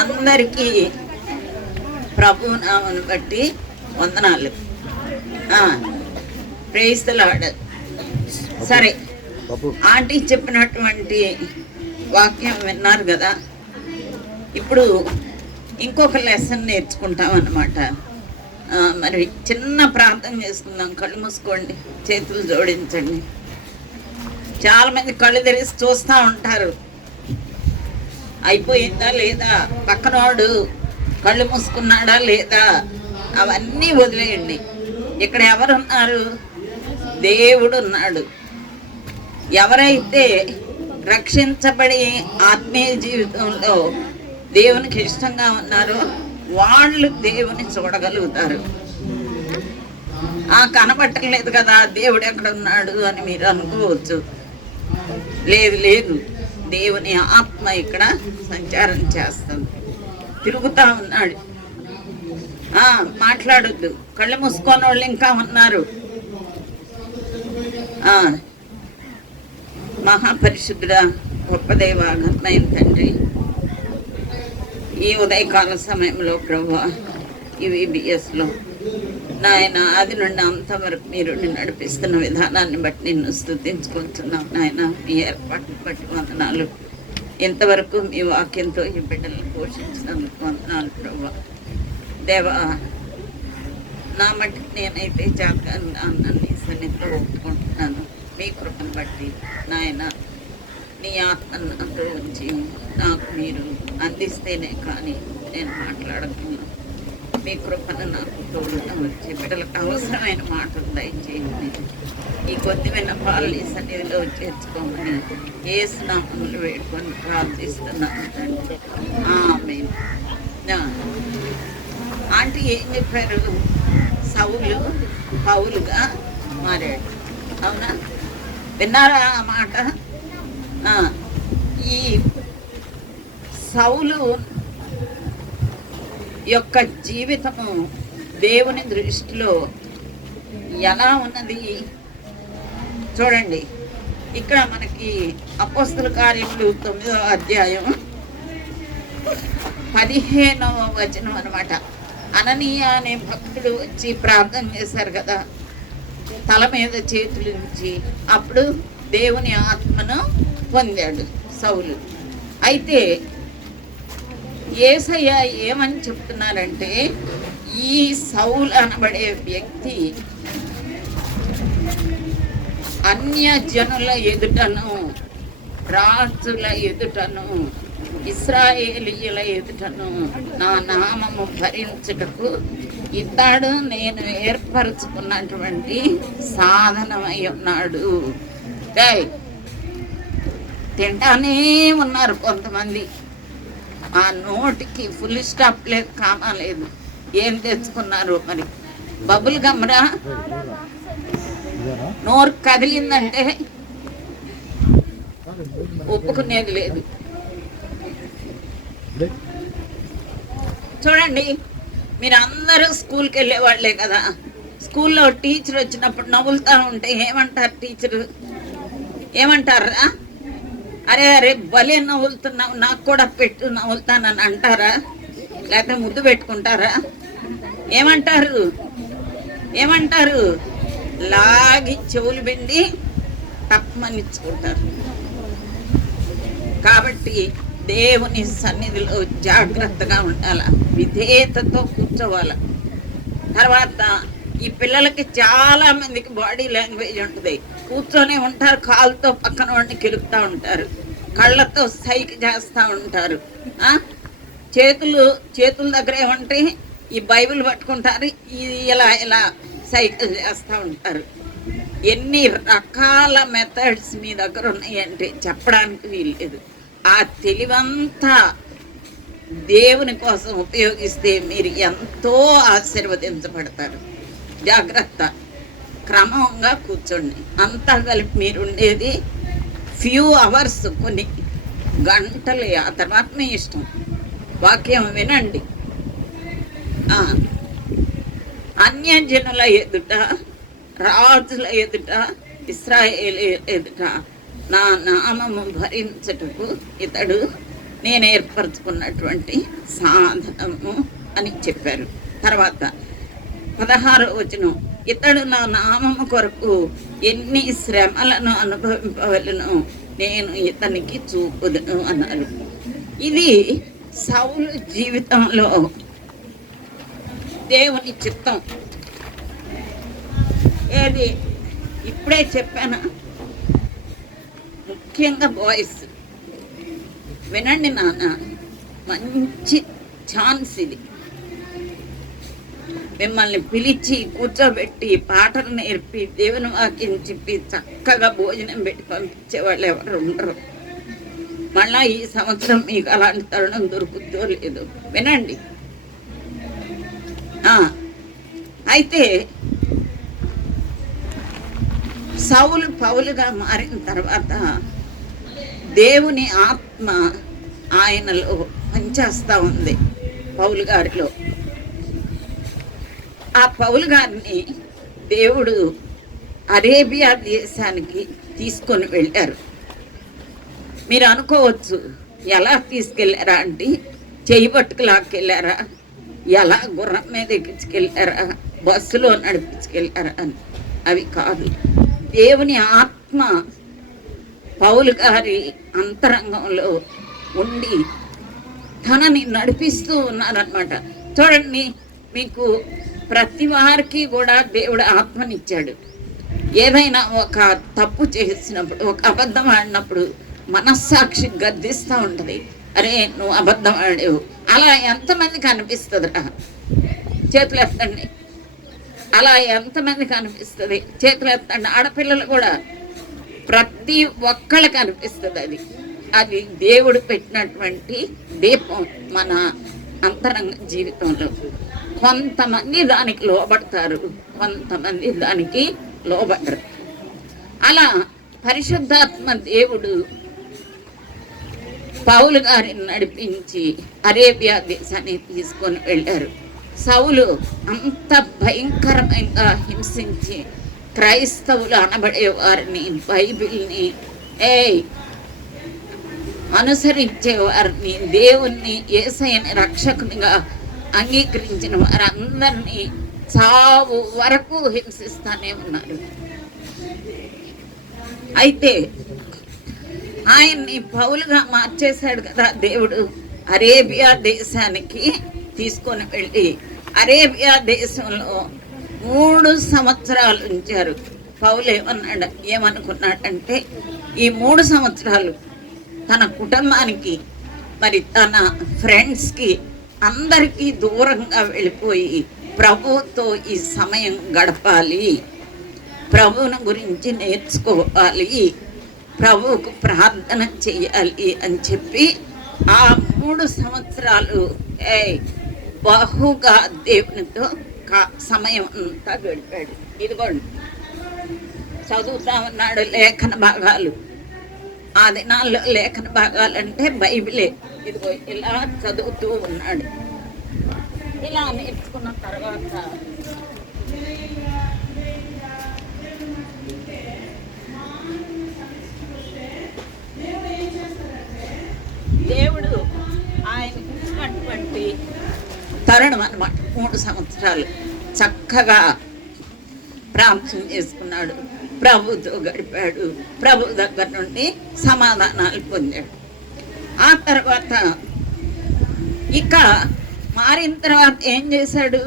అందరికీ ప్రభు నామను బట్టి వందనాలు. Praise the Lord. సరే, ఆంటీ చెప్పినటువంటి వాక్యం విన్నారు కదా. ఇప్పుడు ఇంకొక లెసన్ నేర్చుకుంటాం అన్నమాట. మరి చిన్న ప్రార్థన చేసుకుందాం. కళ్ళు మూసుకోండి, చేతులు జోడించండి. చాలామంది కళ్ళు తెరిచి చూస్తూ ఉంటారు, అయిపోయిందా లేదా, పక్కనవాడు కళ్ళు మూసుకున్నాడా లేదా, అవన్నీ వదిలేయండి. ఇక్కడ ఎవరున్నారు? దేవుడు ఉన్నాడు. ఎవరైతే రక్షించబడి ఆత్మీయ జీవితంలో దేవునికి ఇష్టంగా ఉన్నారో వాళ్ళు దేవుని చూడగలుగుతారు. కనబట్టలేదు కదా దేవుడు ఎక్కడ ఉన్నాడు అని మీరు అనుకోవచ్చు. లేదు లేదు, దేవుని ఆత్మ ఇక్కడ సంచారం చేస్తుంది, తిరుగుతూ ఉన్నాడు. మాట్లాడొద్దు, కళ్ళు మూసుకొని వాళ్ళు ఇంకా ఉన్నారు. మహాపరిశుద్ధుడ, గొప్ప దైవ, ఘనమైన తండ్రి, ఈ ఉదయకాల సమయంలో ప్రభువా ఈ VBSలో నాయన ఆది నుండి అంతవరకు మీరు నడిపిస్తున్న విధానాన్ని బట్టి నిన్ను స్తుతించుకుంటున్నాం నాయన. మీ ఏర్పాటును బట్టి వందనాలు. ఇంతవరకు మీ వాక్యంతో ఈ బిడ్డలను పోషించినందుకు వందనాలు ప్రభువా. దేవా, నా మట్టి నేనైతే జాగ్రత్తగా నీ సన్నిధిలో ఒప్పుకుంటున్నాను. మీ కృపను బట్టి నాయన నీ ఆత్మను నాతో ఉంచి నాకు మీరు అందిస్తేనే కానీ నేను మాట్లాడగలను. మీ కృపను నాకు తోడుగా వచ్చి బిడ్డలకు అవసరమైన మాటలు దయచేయండి. ఈ కొద్ది విన్నపాలు నీ సన్నిధిలో చేర్చుకోమని యేసు నామములో వేడుకొని ప్రార్థిస్తున్నాను తండ్రి. ఆమేన్. ఆంటీ ఏం చెప్పారు? సౌలు పౌలుగా మారాడు. అవునా? విన్నారా ఆ మాట? ఈ సౌలు యొక్క జీవితము దేవుని దృష్టిలో ఎలా ఉన్నది చూడండి. ఇక్కడ మనకి అపోస్తల కార్యములు 9వ అధ్యాయం 15వ వచనం అన్నమాట. అననీయ అనే భక్తుడు వచ్చి ప్రార్థన చేశారు కదా, తల మీద చేతులు ఉంచి. అప్పుడు దేవుని ఆత్మను పొందాడు సౌలు. అయితే యేసయ్య ఏమని చెప్తున్నారంటే, ఈ సౌలు అనబడే వ్యక్తి అన్య జనుల ఎదుటను, రాజుల ఎదుటను, ఇశ్రాయేలీయుల ఎదుటను నా నామము భరించుటకు ఇతడు నేను ఏర్పరచుకున్నటువంటి సాధనమై ఉన్నాడు. తింటానే ఉన్నారు కొంతమంది. ఆ నోటికి ఫుల్ స్టాప్ లేదు, కామా లేదు. ఏం తెచ్చుకున్నారు మరి? బబుల్ గమ్రా. నోరు కదిలిందంటే ఒప్పుకునేది లేదు. చూడండి, మీరు అందరూ స్కూల్కి వెళ్ళేవాళ్లే కదా. స్కూల్లో టీచర్ వచ్చినప్పుడు నవ్వులుతూ ఉంటే ఏమంటారు? టీచరు ఏమంటారా? అరే అరే భలే నవ్వులుతున్నావు, నాకు కూడా పెట్టు, నవ్వులుతానని అంటారా? లేకపోతే ముద్దు పెట్టుకుంటారా? ఏమంటారు? ఏమంటారు? లాగి చెవులు పిండి తప్పమనిచ్చుకుంటారు. కాబట్టి దేవుని సన్నిధిలో జాగ్రత్తగా ఉండాల, విధేయతతో కూర్చోవాలి. తర్వాత ఈ పిల్లలకి చాలా మందికి బాడీ లాంగ్వేజ్ ఉంటుంది. కూర్చొని ఉంటారు, కాలుతో పక్కన వాడిని కెలుపుతూ ఉంటారు, కళ్ళతో సైకి చేస్తూ ఉంటారు. చేతుల దగ్గర ఏమంటే ఈ బైబిల్ పట్టుకుంటారు, ఇలా ఇలా సైకిల్ చేస్తూ ఉంటారు. ఎన్ని రకాల మెథడ్స్ మీ దగ్గర ఉన్నాయంటే చెప్పడానికి వీల్లేదు. ఆ తెలివంతా దేవుని కోసం ఉపయోగిస్తే మీరు ఎంతో ఆశీర్వదించబడతారు. జాగ్రత్త, క్రమంగా కూర్చోండి. అంతా కలిపి మీరు ఉండేది ఫ్యూ అవర్స్, కొన్ని గంటలు. ఆ తర్వాత మీ ఇష్టం. వాక్యం వినండి. అన్యజనుల ఎదుట, రాజుల ఎదుట, ఇశ్రాయేలు ఎదుట నా నామము భరించుటకు ఇతడు నేను ఏర్పరచుకున్నటువంటి సాధనము అని చెప్పారు. తర్వాత 16వ వచనం, ఇతడు నా నామము కొరకు ఎన్ని శ్రమలను అనుభవింపవలను నేను ఇతనికి చూపుదును అన్నారు. ఇది సౌలు జీవితంలో దేవుని చిత్తం. ఏది ఇప్పుడే చెప్పాను, ముఖ్యంగా బాయ్స్ వినండి నాన్న, మంచి ఛాన్స్ ఇది. మిమ్మల్ని పిలిచి కూర్చోబెట్టి పాటలు నేర్పి దేవుని వాక్యం చెప్పి చక్కగా భోజనం పెట్టి పంపించే వాళ్ళు ఎవరు ఉండరు. మళ్ళా ఈ సంవత్సరం మీకు అలాంటి తరుణం దొరుకుతుందో లేదో వినండి. అయితే సౌలు పౌలుగా మారిన తర్వాత దేవుని ఆత్మ ఆయనలో పనిచేస్తూ ఉంది. పౌలు గారిలో ఆ పౌలు గారిని దేవుడు అరేబియా దేశానికి తీసుకొని వెళ్ళారు. మీరు అనుకోవచ్చు, ఎలా తీసుకెళ్ళారా అంటే చెయ్యి పట్టుకు లాక్కెళ్ళారా, ఎలా గుర్రం మీద ఎక్కించుకెళ్ళారా, బస్సులో నడిపించుకెళ్ళారా అని. అవి కాదు. దేవుని ఆత్మ పౌలు గారి అంతరంగంలో ఉండి తనని నడిపిస్తూ ఉన్నారనమాట. చూడండి, మీకు ప్రతి వారికి కూడా దేవుడు ఆత్మనిచ్చాడు. ఏదైనా ఒక తప్పు చేసినప్పుడు, ఒక అబద్ధం ఆడినప్పుడు మనస్సాక్షి గర్దిస్తూ ఉంటుంది, అరే నువ్వు అబద్ధం ఆడావు. అలా ఎంతమందికి అనిపిస్తుందిరా? చేతులు ఎత్తండి. అలా ఎంతమందికి అనిపిస్తుంది? చేతులు ఎత్తండి. ఆడపిల్లలు కూడా ప్రతి ఒక్కళ్ళకి అనిపిస్తుంది. అది దేవుడు పెట్టినటువంటి దీపం మన అంతరంగ జీవితంలో. కొంతమంది దానికి లోబడతారు, కొంతమంది దానికి లోబడరు. అలా పరిశుద్ధాత్మ దేవుడు పౌలు గారిని నడిపించి అరేబియా దేశాన్ని తీసుకొని వెళ్ళారు. సౌలు అంత భయంకరమైన హింసించి క్రైస్తవులు అనబడే వారిని, బైబిల్ని అనుసరించే వారిని, దేవుణ్ణి యేసయ్యని రక్షకునిగా అంగీకరించిన వారందరినీ చావు వరకు హింసిస్తానే ఉన్నారు. అయితే ఆయన్ని పౌలుగా మార్చేశాడు కదా దేవుడు. అరేబియా దేశానికి తీసుకొని వెళ్ళి అరేబియా దేశంలో 3 సంవత్సరాలు ఉంచారు. పౌలు ఏమనుకున్నాడంటే ఈ 3 సంవత్సరాలు తన కుటుంబానికి, మరి తన ఫ్రెండ్స్కి, అందరికీ దూరంగా వెళ్ళిపోయి ప్రభువుతో ఈ సమయం గడపాలి, ప్రభువుని గురించి నేర్చుకోవాలి, ప్రభువుకు ప్రార్థన చేయాలి అని చెప్పి ఆ 3 సంవత్సరాలు బహుగా దేవునితో సమయం అంతా గడిపాడు. ఇదిగోండి చదువుతా ఉన్నాడు లేఖన భాగాలు. ఆ దినాల్లో లేఖన భాగాలంటే బైబిలే. ఇదిగో ఇలా చదువుతూ ఉన్నాడు. ఇలా నేర్చుకున్న తర్వాత దేవుడు ఆయన ఇచ్చినటువంటి తరుణం అన్నమాట. 3 సంవత్సరాలు చక్కగా ప్రార్థన చేసుకున్నాడు, ప్రభుతో గడిపాడు, ప్రభు దగ్గర నుండి సమాధానాలు పొందాడు. ఆ తర్వాత ఇక మారిన తర్వాత ఏం చేశాడు?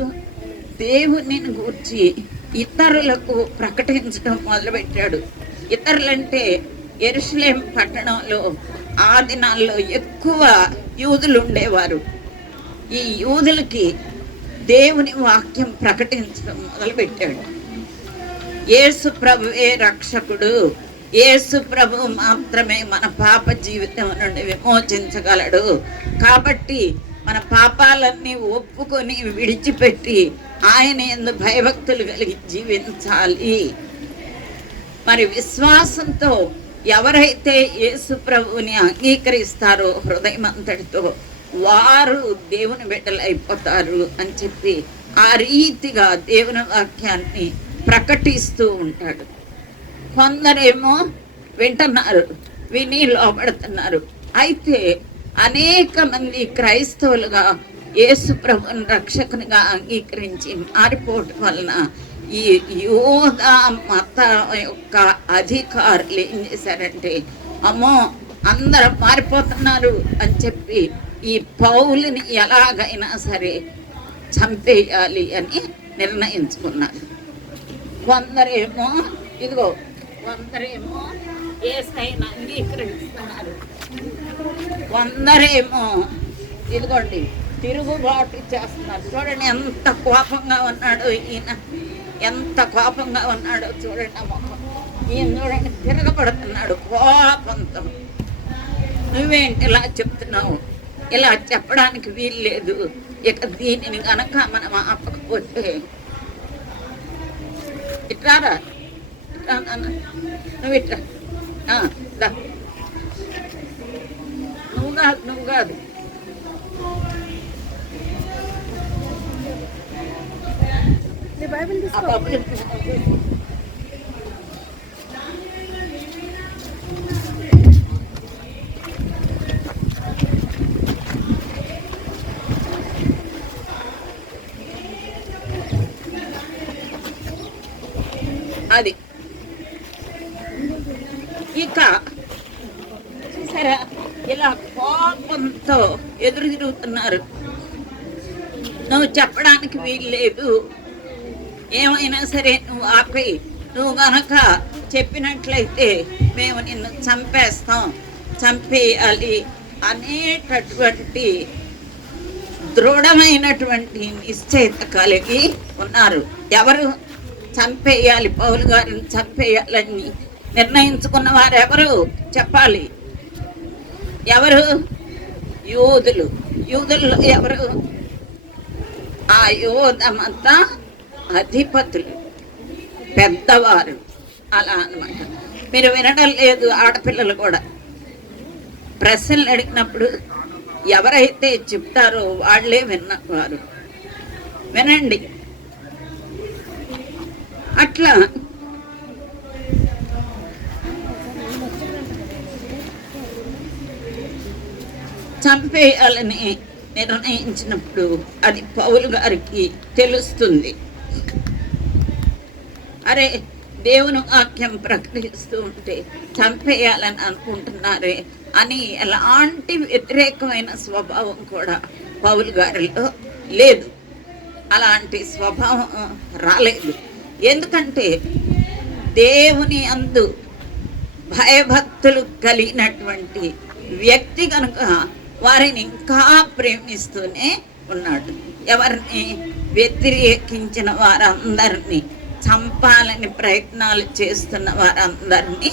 దేవుని గూర్చి ఇతరులకు ప్రకటించడం మొదలుపెట్టాడు. ఇతరులంటే యెరూషలేం పట్టణంలో ఆ దినాల్లో ఎక్కువ యూదులు ఉండేవారు. ఈ యూదులకి దేవుని వాక్యం ప్రకటించడం మొదలుపెట్టాడు. యేసు ప్రభువే రక్షకుడు, యేసు ప్రభు మాత్రమే మన పాప జీవితం నుండి విమోచించగలడు. కాబట్టి మన పాపాలన్నీ ఒప్పుకొని విడిచిపెట్టి ఆయన యందు భయభక్తులు కలిగి జీవించాలి. మరి విశ్వాసంతో ఎవరైతే యేసు ప్రభువుని అంగీకరిస్తారో హృదయమంతటితో వారు దేవుని బిడ్డలు అయిపోతారు అని చెప్పి ఆ రీతిగా దేవుని వాక్యాన్ని ప్రకటిస్తూ ఉంటాడు. కొందరేమో వింటున్నారు, విని లోబడుతున్నారు. అయితే అనేక మంది క్రైస్తవులుగా యేసు ప్రభుని రక్షకునిగా అంగీకరించి మారిపోవటం వలన ఈ యూద మత యొక్క అధికారులు ఏం చేశారంటే, అమ్మో అందరూ మారిపోతున్నారు అని చెప్పి ఈ పౌలుని ఎలాగైనా సరే చంపేయాలి అని నిర్ణయించుకున్నారు. కొందరేమో యేసయ్యను అంగీకరిస్తున్నారు, కొందరేమో ఇదిగోండి తిరుగుబాటు చేస్తున్నారు. చూడండి ఎంత కోపంగా ఉన్నాడో ఈయన, ఎంత కోపంగా ఉన్నాడో చూడండి. ఆ ముఖం ఈయన చూడండి తిరగబడుతున్నాడు కోపంతో. నువ్వేంటి ఇలా చెప్తున్నావు? ఇలా చెప్పడానికి వీలు లేదు. ఇక దీనిని కనుక మనం ఆపకపోతే ఇట్రారా, నువ్వు ఇట్రా, నువ్వు కాదు అది. ఇక చూసారా ఇలా కోపంతో ఎదురు తిరుగుతున్నారు. నువ్వు చెప్పడానికి వీలు లేదు, ఏమైనా సరే నువ్వు ఆపి, నువ్వు గనక చెప్పినట్లయితే మేము నిన్ను చంపేస్తాం, చంపేయాలి అనేటటువంటి దృఢమైనటువంటి నిశ్చయిత కలిగి ఉన్నారు. ఎవరు చంపేయాలి, పౌలు గారిని చంపేయాలని నిర్ణయించుకున్న వారు ఎవరు చెప్పాలి? ఎవరు? యూదులు. యూదుల్లో ఎవరు? ఆ యూదమత అధిపతులు, పెద్దవారు. అలా అన్నమాట. మీరు వినడం లేదు. ఆడపిల్లలు కూడా ప్రశ్నలు అడిగినప్పుడు ఎవరైతే చెప్తారో వాళ్ళే విన్నవారు. వినండి. అట్లా చంపేయాలని నిర్ణయించినప్పుడు అది పౌలు గారికి తెలుస్తుంది. అరే, దేవుని వాక్యం ప్రకటిస్తూ ఉంటే చంపేయాలని అనుకుంటున్నారే అని ఎలాంటి వ్యతిరేకమైన స్వభావం కూడా పౌలు గారిలో లేదు. అలాంటి స్వభావం రాలేదు. ఎందుకంటే దేవుని అందు భయభక్తులు కలిగినటువంటి వ్యక్తి కనుక వారిని ఇంకా ప్రేమిస్తూనే ఉన్నాడు. ఎవరిని? వ్యతిరేకించిన వారందరినీ, చంపాలని ప్రయత్నాలు చేస్తున్న వారందరినీ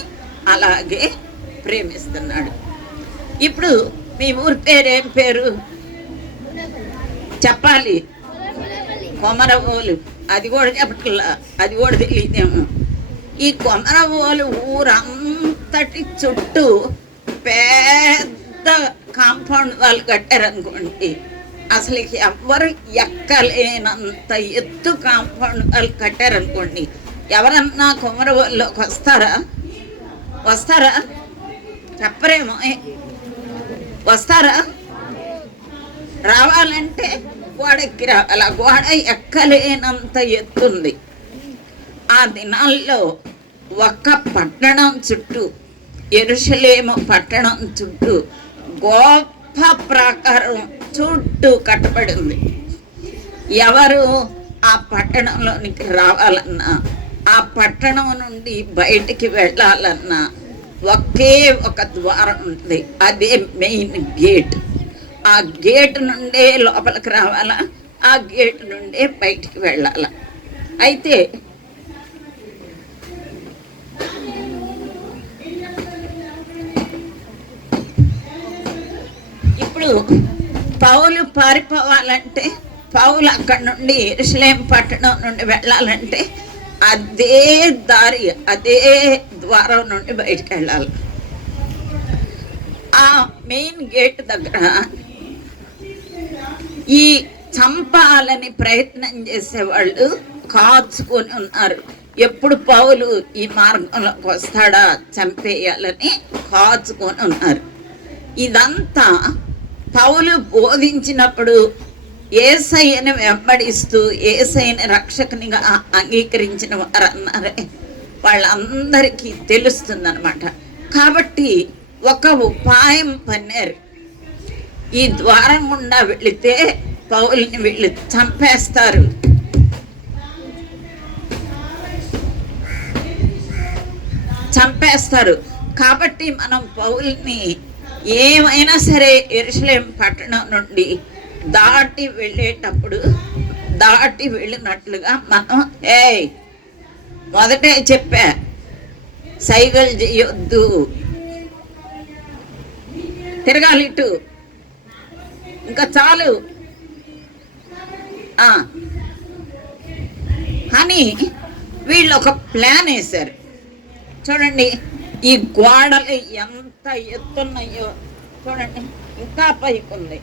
అలాగే ప్రేమిస్తున్నాడు. ఇప్పుడు మీ ఊరి పేరేం పేరు చెప్పాలి? కొమరవోలు. అది కూడా చెప్పట్లా, అది కూడా తెలియదేమో. ఈ కొమరవోలు ఊరంతటి చుట్టూ పెద్ద కాంపౌండ్ వాళ్ళు కట్టారనుకోండి. అసలు ఎవరు ఎక్కలేనంత ఎత్తు కాంపౌండ్ వాళ్ళు కట్టారనుకోండి. ఎవరన్నా కొమరవోలులోకి వస్తారా? చెప్పరేమో. వస్తారా? రావాలంటే గోడెక్కి రావాలి. ఆ గోడ ఎక్కలేనంత ఎత్తుంది. ఆ దినాల్లో ఒక్క పట్టణం చుట్టూ, యెరూషలేము పట్టణం చుట్టూ గొప్ప ప్రాకారం చుట్టూ కట్టబడి ఉంది. ఎవరు ఆ పట్టణంలోనికి రావాలన్నా, ఆ పట్టణం నుండి బయటికి వెళ్ళాలన్నా ఒకే ఒక ద్వారం ఉంటుంది. అదే మెయిన్ గేట్. ఆ గేట్ నుండే లోపలికి రావాలా, ఆ గేట్ నుండే బయటికి వెళ్ళాల. అయితే ఇప్పుడు పౌలు పారిపోవాలంటే, పౌలు అక్కడి నుండి యెరూషలేము పట్టణం నుండి వెళ్ళాలంటే అదే దారి, అదే ద్వారం నుండి బయటికి వెళ్ళాలి. ఆ మెయిన్ గేట్ దగ్గర ఈ చంపాలని ప్రయత్నం చేసేవాళ్ళు కాచుకొని ఉన్నారు. ఎప్పుడు పౌలు ఈ మార్గంలోకి వస్తాడా చంపేయాలని కాచుకొని ఉన్నారు. ఇదంతా పౌలు బోధించినప్పుడు యేసయ్యను వెంబడిస్తూ యేసయ్యని రక్షకునిగా అంగీకరించిన వారన్నారే వాళ్ళందరికీ తెలుస్తుందన్నమాట. కాబట్టి ఒక ఉపాయం పన్నారు. ఈ ద్వారం గుండా వెళితే పౌల్ని వీళ్ళు చంపేస్తారు. కాబట్టి మనం పౌల్ని ఏమైనా సరే యెరూషలేము పట్టణం నుండి దాటి వెళ్ళినట్లుగా మనం మొదటే చెప్పా, సైగలు చేయొద్దు, తిరగాలి ఇటు, ఇంకా చాలు అని వీళ్ళు ఒక ప్లాన్ వేశారు. చూడండి, ఈ గోడలు ఎంత ఎత్తున్నాయో చూడండి, ఇంకా పైకి ఉంది.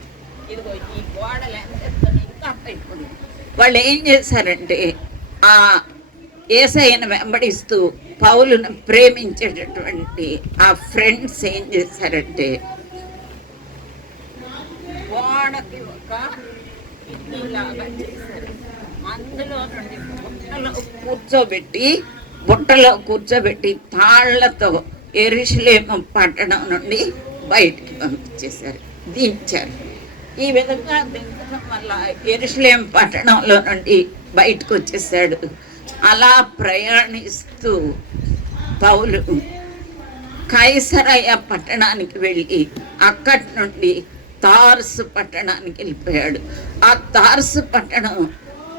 ఇదిగో ఈ గోడలు ఎంత ఎత్తున్నాయి, ఇంకా పైకి ఉంది. వాళ్ళు ఏం చేశారంటే ఆ యేసయ్యను వెంబడిస్తూ పౌలును ప్రేమించేటటువంటి ఆ ఫ్రెండ్స్ ఏం చేశారంటే గోడకి ఒక ఇడ్లీలాగా చేశారు. అందులో నుండి బుట్టలో కూర్చోబెట్టి తాళ్లతో యెరూషలేము పట్టణం నుండి బయటికి పంపించేశారు, దించారు. ఈ విధంగా దించడం వల్ల యెరూషలేము పట్టణంలో నుండి బయటకు వచ్చేసాడు. అలా ప్రయాణిస్తూ పౌలు కైసరయ పట్టణానికి వెళ్ళి అక్కడి నుండి తార్సు పట్టణానికి వెళ్ళిపోయాడు. ఆ తార్సు పట్టణం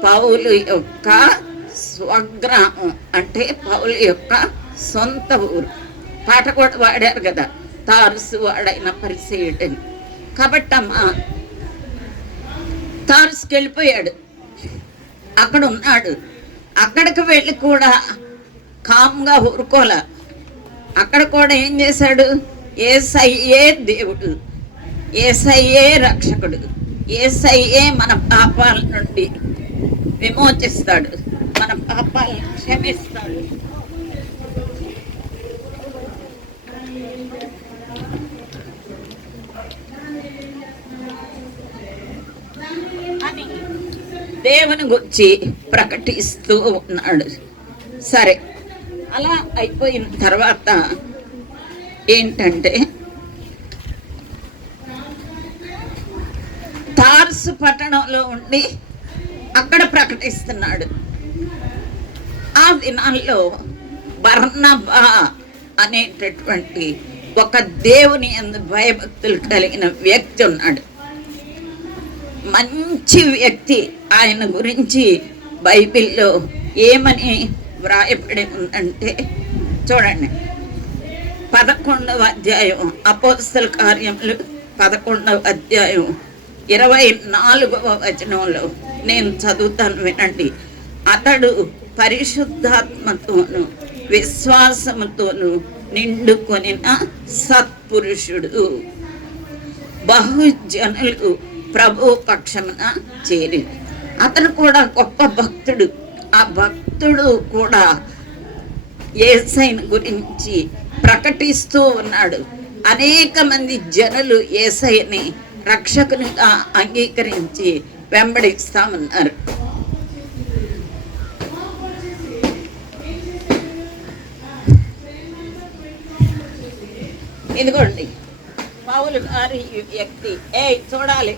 పౌలు యొక్క స్వగ్రామం, అంటే పౌలు యొక్క సొంత ఊరు. పాట కూడా వాడారు కదా, తార్సు వాడైన పరిసేయుడని. కాబట్టి తార్సుకి వెళ్ళిపోయాడు, అక్కడ ఉన్నాడు. అక్కడికి వెళ్ళి కూడా కామ్గా ఊరుకోలే. అక్కడ కూడా ఏం చేశాడు, యేసయ్యే దేవుడు, యేసయ్యే రక్షకుడు, యేసయ్యే మన పాపాల నుండి విమోచిస్తాడు, మన పాపాలను క్షమిస్తాడు అని దేవుని గురించి ప్రకటిస్తూ ఉన్నాడు. సరే, అలా అయిపోయిన తర్వాత ఏంటంటే తార్సు పట్టణంలో ఉండి అక్కడ ప్రకటిస్తున్నాడు. ఆ దినాల్లో బర్నబా అనేటటువంటి ఒక దేవుని యందు భయభక్తులు కలిగిన వ్యక్తి ఉన్నాడు. మంచి వ్యక్తి. ఆయన గురించి బైబిల్లో ఏమని వ్రాయబడి ఉందంటే చూడండి, 11వ అధ్యాయం అపోస్తల కార్యములు 11వ అధ్యాయం 24వ వచనంలో నేను చదువుతాను, వినండి. అతడు పరిశుద్ధాత్మతోను విశ్వాసముతోను నిండుకొనిన సత్పురుషుడు, బహుజనులు ప్రభు పక్షమున చేరి. అతను కూడా గొప్ప భక్తుడు. ఆ భక్తుడు కూడా యేసయ్యను గురించి ప్రకటిస్తూ ఉన్నాడు. అనేక మంది జనులు యేసయ్యని రక్షకునిగా అంగీకరించి వెంబడిస్తా ఉన్నారు. ఇదిగోండి పౌలు గారి ఈ వ్యక్తి, చూడాలి,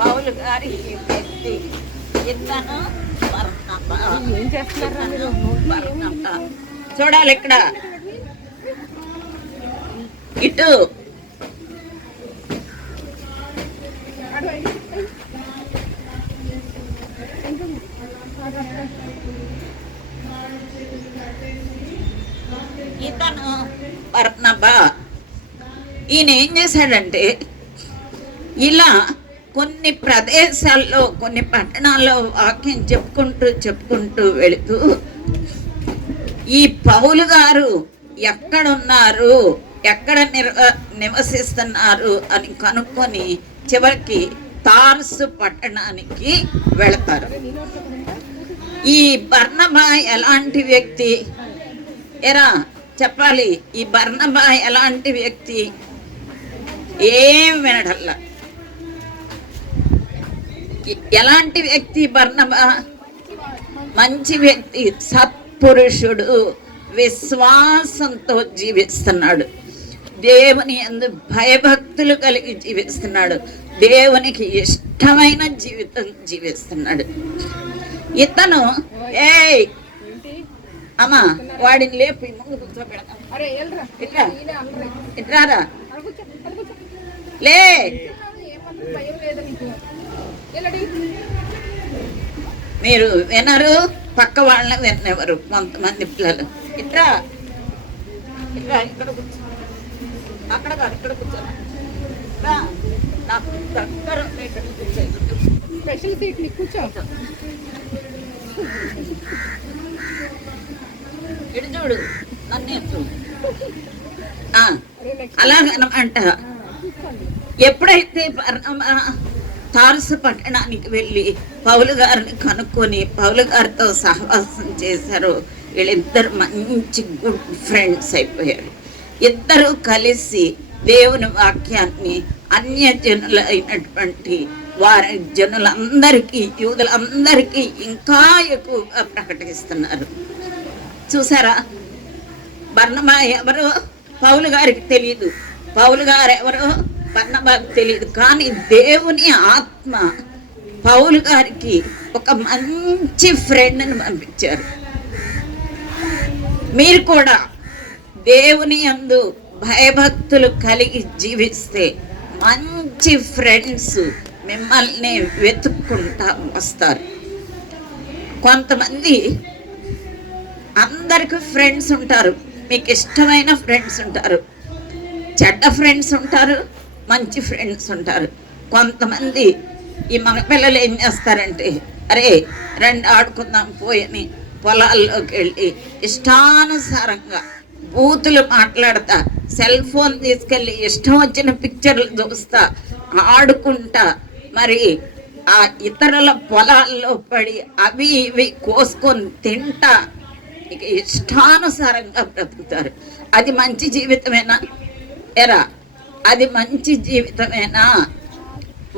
పౌలు గారి ఈ వ్యక్తి ఇతను బర్నబా. చూడాలి ఇక్కడ ఇటు ఇతను బర్నబా. ఈయన ఏం చేశాడంటే ఇలా కొన్ని ప్రదేశాల్లో కొన్ని పట్టణాల్లో వాక్యం చెప్పుకుంటూ వెళుతూ ఈ పౌలు గారు ఎక్కడున్నారు, ఎక్కడ నివసిస్తున్నారు అని కనుక్కొని చివరికి తార్సు పట్టణానికి వెళతారు. ఈ బర్నబా ఎలాంటి వ్యక్తి చెప్పాలి? ఈ బర్నబా ఎలాంటి వ్యక్తి? ఏం వినడల్లా. ఎలాంటి వ్యక్తి బర్నబా? మంచి వ్యక్తి, సత్పురుషుడు, విశ్వాసంతో జీవిస్తున్నాడు, దేవుని యందు భయభక్తులు కలిగి జీవిస్తున్నాడు, దేవునికి ఇష్టమైన జీవితం జీవిస్తున్నాడు. ఇతను అమ్మా వాడిని లేపి ముందు కూర్చోబెడతాం. ఇట్రారా లే. మీరు వినరు, పక్క వాళ్ళని వినెవరు కొంతమంది పిల్లలు. ఇట్రా ఇట్రా, ఇక్కడ కూర్చో, అక్కడ కాదు ఇక్కడ కూర్చో. నాకు దగ్గర స్పెషల్ సీట్ నీకు కూర్చో. ఇటు చూడు, నన్ను చూడు. అలాగనమాట. ఎప్పుడైతే తార్సు పట్టణానికి వెళ్ళి పౌలు గారిని కనుక్కొని పౌలు గారితో సహవాసం చేశారో వీళ్ళిద్దరు మంచి గుడ్ ఫ్రెండ్స్ అయిపోయారు. ఇద్దరు కలిసి దేవుని వాక్యాన్ని అన్యజనులు అయినటువంటి వారి జనులందరికీ, యూదులందరికీ ఇంకా ఎక్కువగా ప్రకటిస్తున్నారు. చూసారా? బర్నబా ఎవరో పౌలు గారికి తెలియదు, పౌలు గారు ఎవరో బర్నబాకు తెలియదు. కానీ దేవుని ఆత్మ పౌలు గారికి ఒక మంచి ఫ్రెండ్ని పంపించారు. మీరు కూడా దేవుని యందు భయభక్తులు కలిగి జీవిస్తే మంచి ఫ్రెండ్స్ మిమ్మల్ని వెతుక్కుంటా వస్తారు. కొంతమంది అందరికి ఫ్రెండ్స్ ఉంటారు, మీకు ఇష్టమైన ఫ్రెండ్స్ ఉంటారు, చెడ్డ ఫ్రెండ్స్ ఉంటారు, మంచి ఫ్రెండ్స్ ఉంటారు. కొంతమంది ఈ మగపిల్లలు ఏం చేస్తారంటే, అరే రెండు ఆడుకుందాం పోయని పొలాల్లోకి వెళ్ళి ఇష్టానుసారంగా బూతులు మాట్లాడతా, సెల్ ఫోన్ తీసుకెళ్ళి ఇష్టం వచ్చిన పిక్చర్లు చూస్తా, ఆడుకుంటా, మరి ఆ ఇతరుల పొలాల్లో పడి అవి ఇవి కోసుకొని తింటా ఇక ఇష్టానుసారంగా బ్రతుకుతారు. అది మంచి జీవితమేనా? ఎరా, అది మంచి జీవితమేనా?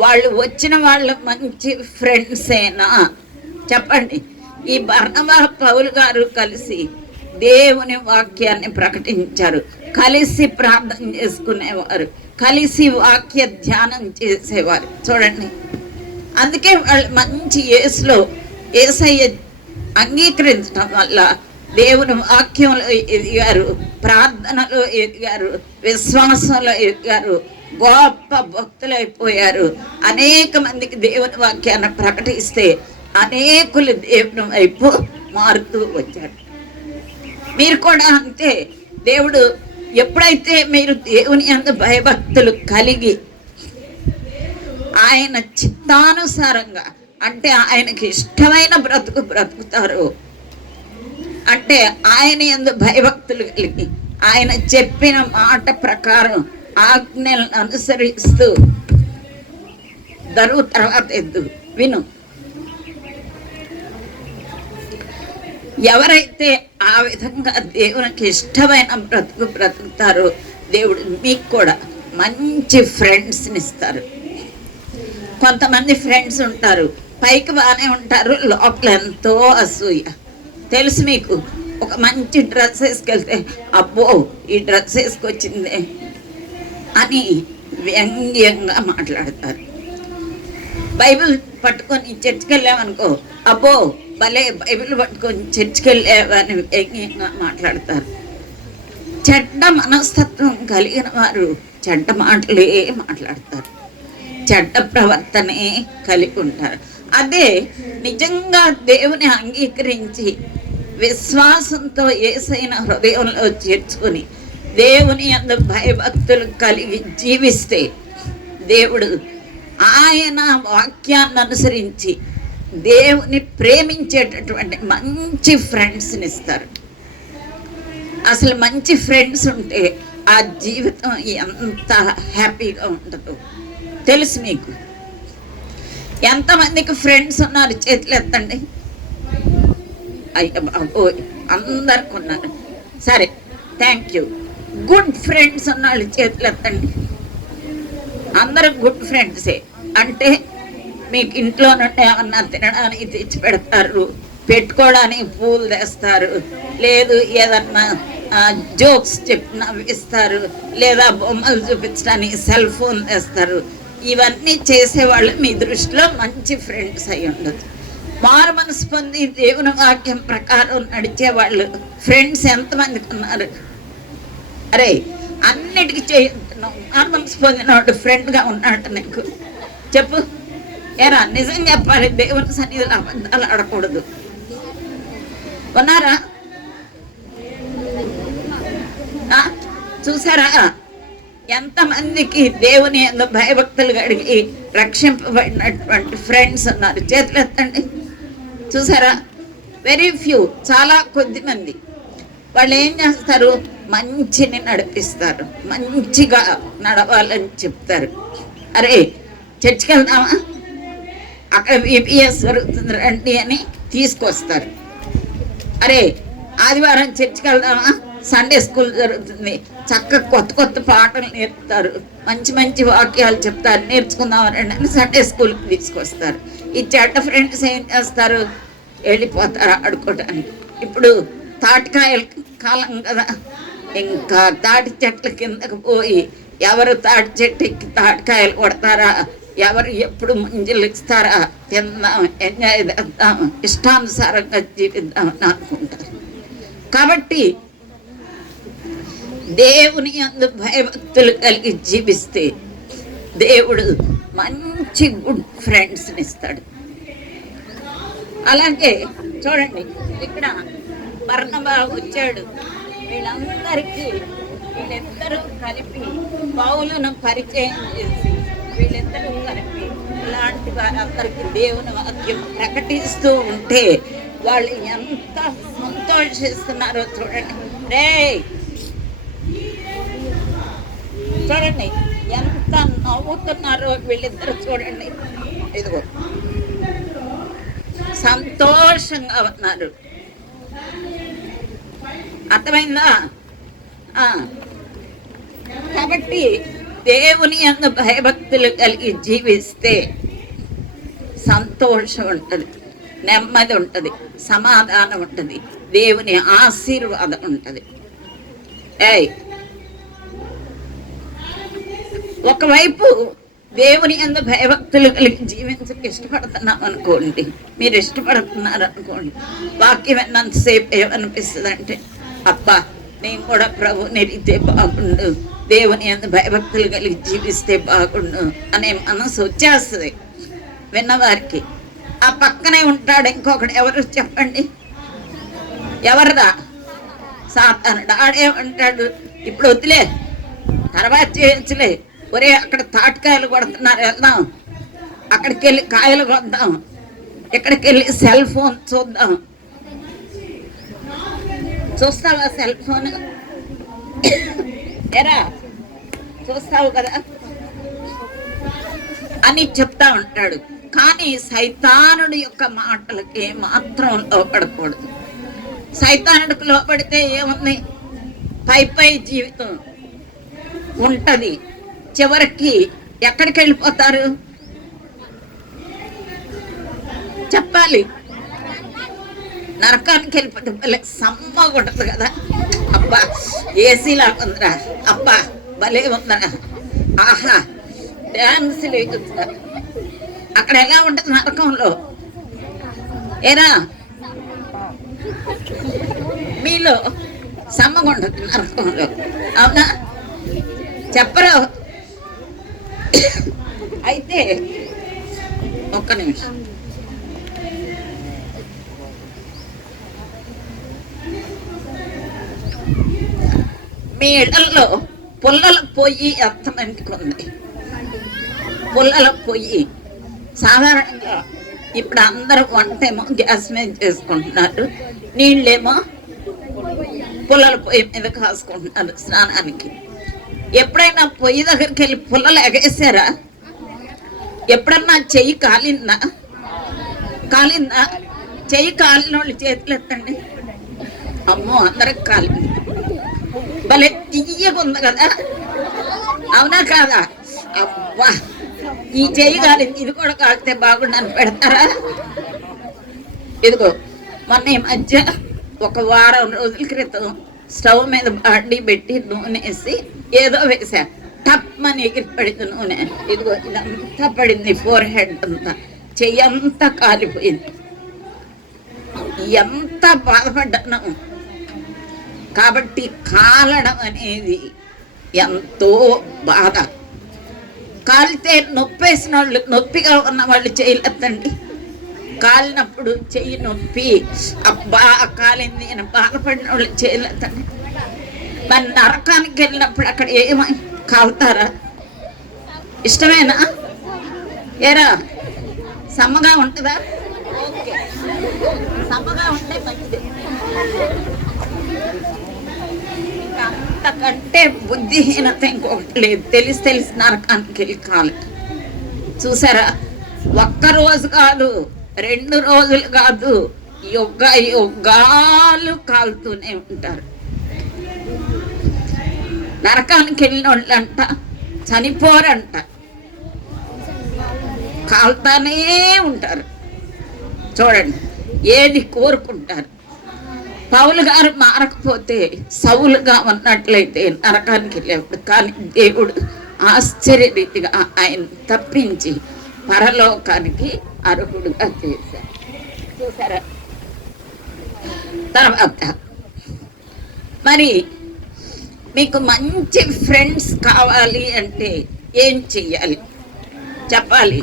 వాళ్ళు వచ్చిన వాళ్ళు మంచి ఫ్రెండ్సేనా? చెప్పండి. ఈ బర్నబా పౌలు గారు కలిసి దేవుని వాక్యాన్ని ప్రకటించారు, కలిసి ప్రార్థన చేసుకునేవారు, కలిసి వాక్య ధ్యానం చేసేవారు. చూడండి, అందుకే వాళ్ళు మంచి యేసులో యేసయ్య అంగీకరించడం వల్ల దేవుని వాక్యంలో ఎదిగారు, ప్రార్థనలో ఎదిగారు, విశ్వాసంలో ఎదిగారు, గొప్ప భక్తులైపోయారు. అనేక మందికి దేవుని వాక్యాన్ని ప్రకటిస్తే అనేకులు దేవుని వైపు మారుతూ వచ్చారు. మీరు కూడా అంతే. దేవుడు ఎప్పుడైతే మీరు దేవుని యందు భయభక్తులు కలిగి ఆయన చిత్తానుసారంగా, అంటే ఆయనకి ఇష్టమైన బ్రతుకు బ్రతుకుతారు, అంటే ఆయన యందు భయభక్తులు కలిగి ఆయన చెప్పిన మాట ప్రకారం ఆజ్ఞలను అనుసరిస్తూ తర్వాత ఎద్దు విను. ఎవరైతే ఆ విధంగా దేవునికి ఇష్టమైన బ్రతుకు బ్రతుకుతారో దేవుడు మీకు కూడా మంచి ఫ్రెండ్స్ని ఇస్తారు. కొంతమంది ఫ్రెండ్స్ ఉంటారు, పైకి బాగానే ఉంటారు, లోపల ఎంతో అసూయ. తెలుసు మీకు. ఒక మంచి డ్రెస్ వేసుకెళ్తే అబ్బో ఈ డ్రెస్ వేసుకొచ్చిందే అని వ్యంగ్యంగా మాట్లాడతారు. బైబిల్ పట్టుకొని చర్చికి వెళ్ళామనుకో, అబ్బో భలే బైబిల్ పట్టుకొని చర్చికి వెళ్ళామని వ్యంగ్యంగా మాట్లాడతారు. చెడ్డ మనస్తత్వం కలిగిన వారు చెడ్డ మాటలే మాట్లాడతారు, చెడ్డ ప్రవర్తనే కలిగి ఉంటారు. అదే నిజంగా దేవుని అంగీకరించి విశ్వాసంతో యేసైన హృదయంలో చేర్చుకొని దేవుని యందు భయభక్తులు కలిగి జీవిస్తే దేవుడు ఆయన వాక్యాన్ని అనుసరించి దేవుని ప్రేమించేటటువంటి మంచి ఫ్రెండ్స్ని ఇస్తారు. అసలు మంచి ఫ్రెండ్స్ ఉంటే ఆ జీవితం ఎంత హ్యాపీగా ఉంటుందో తెలుసు మీకు. ఎంతమందికి ఫ్రెండ్స్ ఉన్నారు? చేతులు ఎత్తండి. అయ్య బాబోయ్, అందరికి ఉన్నారు. సరే, థ్యాంక్ యూ. గుడ్ ఫ్రెండ్స్ ఉన్నాళ్ళు చేతులు ఎత్తండి. అందరూ గుడ్ ఫ్రెండ్సే. అంటే మీకు ఇంట్లో నుండి ఏమన్నా తినడానికి తెచ్చి పెడతారు, పెట్టుకోవడానికి పూలు తెస్తారు, లేదు ఏదన్నా జోక్స్ చెప్పి నవ్విస్తారు, లేదా బొమ్మలు చూపించడానికి సెల్ ఫోన్ తెస్తారు. ఇవన్నీ చేసేవాళ్ళు మీ దృష్టిలో మంచి ఫ్రెండ్స్ అయి ఉండదు. మారు మనసు పొంది దేవుని వాక్యం ప్రకారం నడిచేవాళ్ళు ఫ్రెండ్స్ ఎంతమందికి ఉన్నారు? అరే అన్నిటికీ చేస్తున్నావు, మారు మనసు పొందినవాడు ఫ్రెండ్గా ఉన్నాడు నీకు చెప్పు. ఏరా నిజం చెప్పాలి, దేవుని సన్నిధిలో అబద్ధాలు ఆడకూడదు. ఉన్నారా? చూసారా ఎంతమందికి దేవుని భయభక్తులు కలిగి రక్షింపబడినటువంటి ఫ్రెండ్స్ ఉన్నారు? చేతులు ఎత్తండి. చూసారా? వెరీ ఫ్యూ, చాలా కొద్ది మంది. వాళ్ళు ఏం చేస్తారు? మంచిని నడిపిస్తారు, మంచిగా నడవాలని చెప్తారు. అరే చర్చికి వెళ్దామా, అక్కడ విపిఎస్ జరుగుతుంది రండి అని తీసుకొస్తారు. అరే ఆదివారం చర్చికి వెళ్దామా, సండే స్కూల్ జరుగుతుంది, చక్కగా కొత్త కొత్త పాటలు నేర్పుతారు, మంచి మంచి వాక్యాలు చెప్తారు, నేర్చుకుందామని అని సండే స్కూల్కి తీసుకొస్తారు. ఈ చెడ్డ ఫ్రెండ్స్ ఏం చేస్తారు? వెళ్ళిపోతారు ఆడుకోవడానికి. ఇప్పుడు తాటికాయల కాలం కదా, ఇంకా తాటి చెట్ల కిందకు పోయి ఎవరు తాటి చెట్టు ఎక్కి తాటికాయలు కొడతారా, ఎవరు ఎప్పుడు ముంజలు ఇస్తారా, తిందాం, ఎంజాయ్ చేద్దాం, ఇష్టానుసారంగా జీవిద్దామని అనుకుంటారు. కాబట్టి దేవుని యందు భయభక్తులు కలిగి జీవిస్తే దేవుడు మంచి గుడ్ ఫ్రెండ్స్ని ఇస్తాడు. అలాగే చూడండి, ఇక్కడ బర్నబా వచ్చాడు, వీళ్ళిద్దరూ కలిపి పౌలును పరిచయం చేసి వీళ్ళిద్దరూ కలిపి ఇలాంటి వారందరికీ దేవుని వాక్యం ప్రకటిస్తూ ఉంటే వాళ్ళు ఎంత సంతోషిస్తున్నారో చూడండి. చూడండి ఎంత నవ్వుతున్నారో వీళ్ళిద్దరు చూడండి. ఇదిగో సంతోషంగా ఉన్నారు. అర్థమైందా? కాబట్టి దేవుని యందు భయభక్తులు కలిగి జీవిస్తే సంతోషం ఉంటుంది, నెమ్మది ఉంటుంది, సమాధానం ఉంటుంది, దేవుని ఆశీర్వాదం ఉంటుంది. ఒకవైపు దేవుని యందు భయభక్తులు కలిగి జీవించక ఇష్టపడుతున్నాం అనుకోండి, మీరు ఇష్టపడుతున్నారు అనుకోండి, వాక్యం విన్నంతసేపు ఏమనిపిస్తుంది అంటే, అబ్బా నేను కూడా ప్రభుని రీతే బాగుండు, దేవుని యందు భయభక్తులు కలిగి జీవిస్తే బాగుండు అనే మనసు వచ్చేస్తుంది విన్నవారికి. ఆ పక్కనే ఉంటాడు ఇంకొకడు, ఎవరు చెప్పండి? ఎవరిదా? సాతానుడు. ఆడేమంటాడు, ఇప్పుడు వద్దులే, తర్వాత చేయొచ్చులే, ఒరే అక్కడ తాటికాయలు కొడుతున్నారు, వెళ్దాం, అక్కడికి వెళ్ళి కాయలు కొద్దాం, ఇక్కడికి వెళ్ళి సెల్ ఫోన్ చూద్దాం. చూస్తావా సెల్ ఫోన్? ఎరా చూస్తావు కదా అని చెప్తా ఉంటాడు. కానీ సైతానుడి యొక్క మాటలకి మాత్రం లోపడకూడదు. సైతానుడికి లోపడితే ఏముంది? పై జీవితం ఉంటది, చివరికి ఎక్కడికి వెళ్ళిపోతారు చెప్పాలి? నరకానికి వెళ్ళిపోతే భలే సమ్మగా ఉంటుంది కదా. అబ్బా ఏసీలా ఉందిరా, అబ్బా భలే ఉందరా, ఆహా డ్యాన్సులు వేస్తున్నారు. అక్కడ ఎలా ఉంటుంది నరకంలో? ఏరా మీలో సమ్మగా ఉంటుంది నరకంలో, అవునా? చెప్పరు. అయితే ఒక్క నిమిషం, మీ ఇళ్లలో పుల్లల పొయ్యి ఎంతమందికి ఉంది? పుల్లల పొయ్యి సాధారణంగా ఇప్పుడు అందరూ వంటేమో గ్యాస్ మీద చేసుకుంటున్నారు, నీళ్ళేమో పుల్లల పొయ్యి మీద కాసుకుంటున్నారు స్నానానికి. ఎప్పుడైనా పొయ్యి దగ్గరికి వెళ్ళి పుల్లలు ఎగేసారా? ఎప్పుడన్నా చెయ్యి కాలిందా? చెయ్యి కాలిన వాళ్ళు చేతులు ఎత్తండి. అమ్మో అందరికి కాలింది. భలే తీయగా ఉంది కదా, అవునా కాదా? అబ్బా, ఈ చెయ్యి కాలింది, ఇది కూడా కాలితే బాగుండని పెడతారా? ఇదిగో మొన్న ఈ మధ్య ఒక వారం రోజుల క్రితం స్టవ్ మీద బాండి పెట్టి నూనె వేసి ఏదో వేసా, టప్మని ఎగిరి పడింది నూనె. ఇదిగో ఇదంతా పడింది, ఫోర్ హెడ్ అంతా, చెయ్యి అంతా కాలిపోయింది. ఎంత బాధపడ్డాను. కాబట్టి కాలడం అనేది ఎంతో బాధ. కాలితే నొప్పేసిన వాళ్ళు, నొప్పిగా ఉన్న వాళ్ళు చేయలేదండి. కాలినప్పుడు చెయ్యి నొప్పి అబ్బా కాలింది అని బాధపడిన వాళ్ళు చేయలేదండి. మరి నరకానికి వెళ్ళినప్పుడు అక్కడ ఏమై కాలుతారా? ఇష్టమేనా? ఏరా సమ్మగా ఉంటుందా? ఓకే, సమ్మగా ఉంటే మంచిది. అంతకంటే బుద్ధిహీనత ఇంకొకటి లేదు. తెలిసి నరకానికి వెళ్ళి కాలు. చూసారా, ఒక్కరోజు కాదు, 2 రోజులు కాదు, యుగాలు కాలుతూనే ఉంటారు. నరకానికి వెళ్ళిన వాళ్ళంట చనిపోరంట, కాలుతానే ఉంటారు. చూడండి, ఏది కోరుకుంటారు. పౌలు గారు మారకపోతే సౌలుగా ఉన్నట్లయితే నరకానికి వెళ్ళేప్పుడు, కానీ దేవుడు ఆశ్చర్యరీతిగా ఆయన తప్పించి పరలోకానికి అర్హుడుగా చేశారు. చూసారా? తర్వాత మరి మీకు మంచి ఫ్రెండ్స్ కావాలి అంటే ఏం చెయ్యాలి చెప్పాలి?